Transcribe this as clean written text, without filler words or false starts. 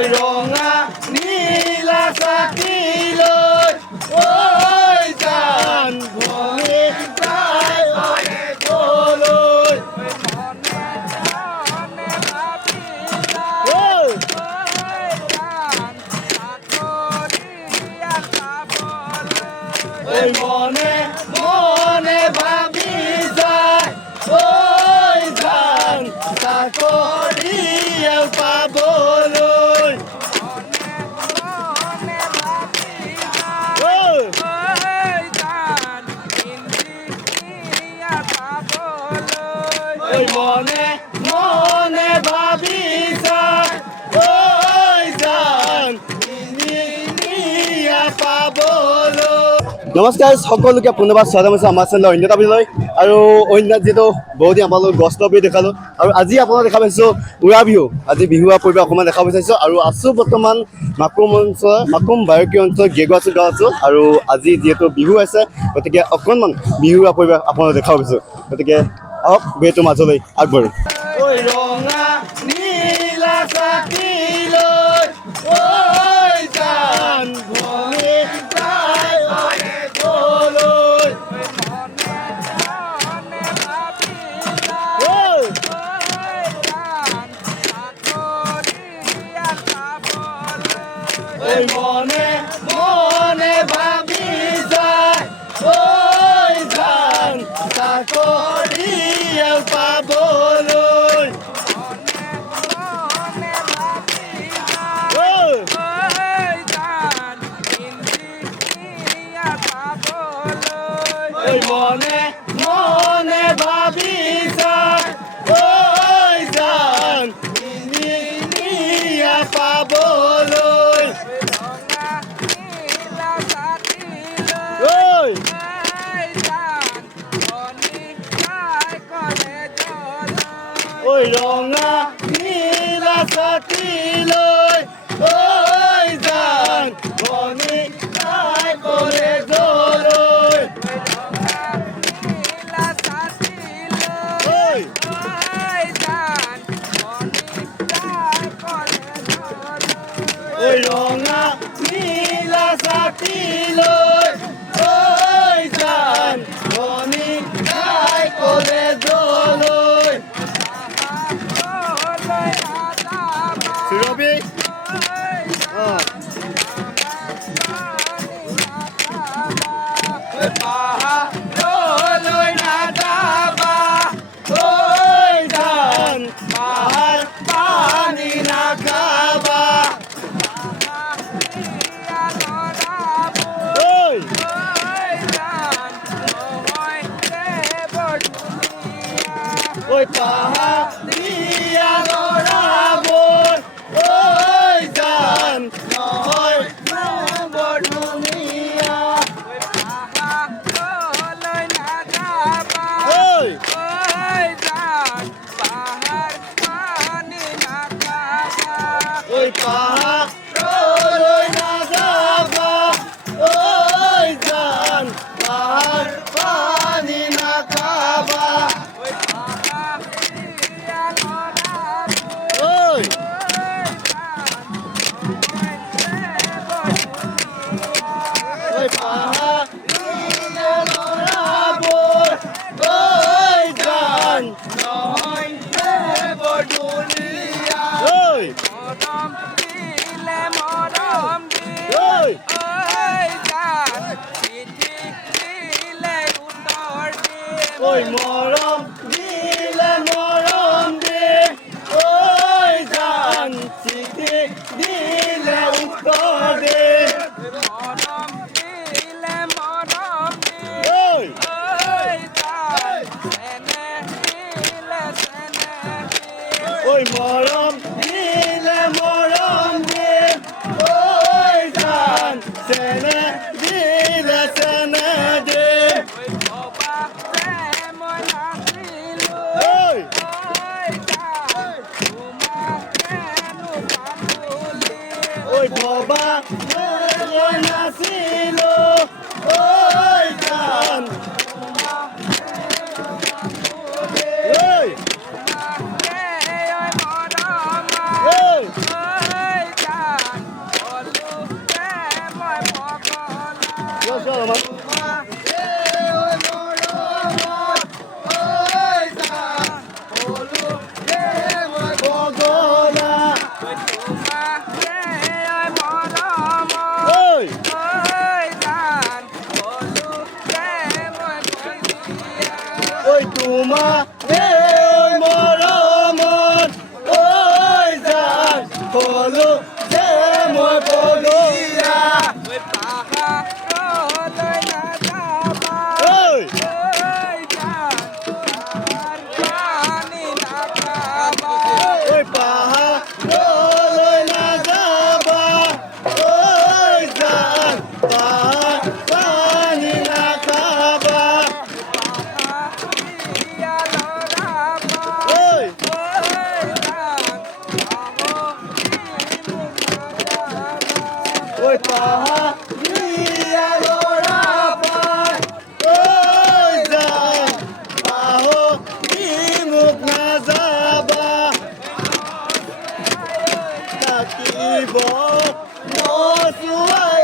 ঐ ৰঙা নীলা ছাতি লৈ ঐ জান ভনী যায় ঐ গলৈ ঐ মনে মনে ভাবি যায় ঐ জান চাকৰি পাবলৈ ঐ মনে মনে ভাবি যায় ঐ জান পাবলৈ। নমস্কাৰ সকলোকে পুনৰবাৰ স্বাগতম আছে আমাৰ চেনেলৰ অন্য এটা বিষয় আৰু অন্য যিহেতু বহুদিন আপোনালোক গছ বিহু দেখালোঁ আৰু আজি আপোনালোক দেখা পাইছোঁ উৰা বিহু। আজি বিহুৱা পৰিৱেশ অকণমান দেখা বিচাৰিছোঁ আৰু আছোঁ বৰ্তমান মাকুম অঞ্চলৰ মাকুম বায়কীয় অঞ্চল গেগুৱাচুক গাঁও আছোঁ আৰু আজি যিহেতু বিহু আছে গতিকে অকণমান বিহুৱা পৰিৱেশ আপোনালোক দেখা পাইছোঁ গতিকে আহক বিহুটোৰ মাজলৈ আগবাঢ়োঁ। ঐ ৰঙা নীলা ছাতি লৈ ঐ জান ভনী যায় গলৈ ঐ মনে মনে ভাবি যায় ঐ জান চাকৰি পাবলৈ ঐ মনে মনে ভাবি যায় ঐ জান পাবলৈ ঐ ৰঙা নীলা ছাতি লৈ ঐ জান ভনী যায় কলেজলৈ ঐ ৰঙা নীলা ছাতি লৈ ঐ জান ভনী যায় কলেজলৈ সুৰভি পাহাৰলৈ নাযাবা ঐ জান পাহাৰ পানী নাখাবা ঐ পাহাৰীয়া ল'ৰাবোৰ ঐ জান নহয় বৰ ধুনীয়া ঐ পাহাৰলৈ নাযাবা ঐ জান পাহাৰ পানী নাখাবা ঐ মৰম দিলে মৰম দে ঐ জান চিঠি দিলে উত্তৰ দে ঐ মৰম দিলে মৰম দে ঐ জান চেনে দিলে চেনে দে ঐ ভবা নাছিলো ঐ জান পালো যে মই বলিয়া ঐ ঐ পাহাৰলৈ নাযাবা ঐ জান পানী নাখাবা ঐ ঐ পাহাৰীয়া ল'ৰা পাই ঐ জান পাহৰি মোক নাযাবা থাকিব নচুৱাই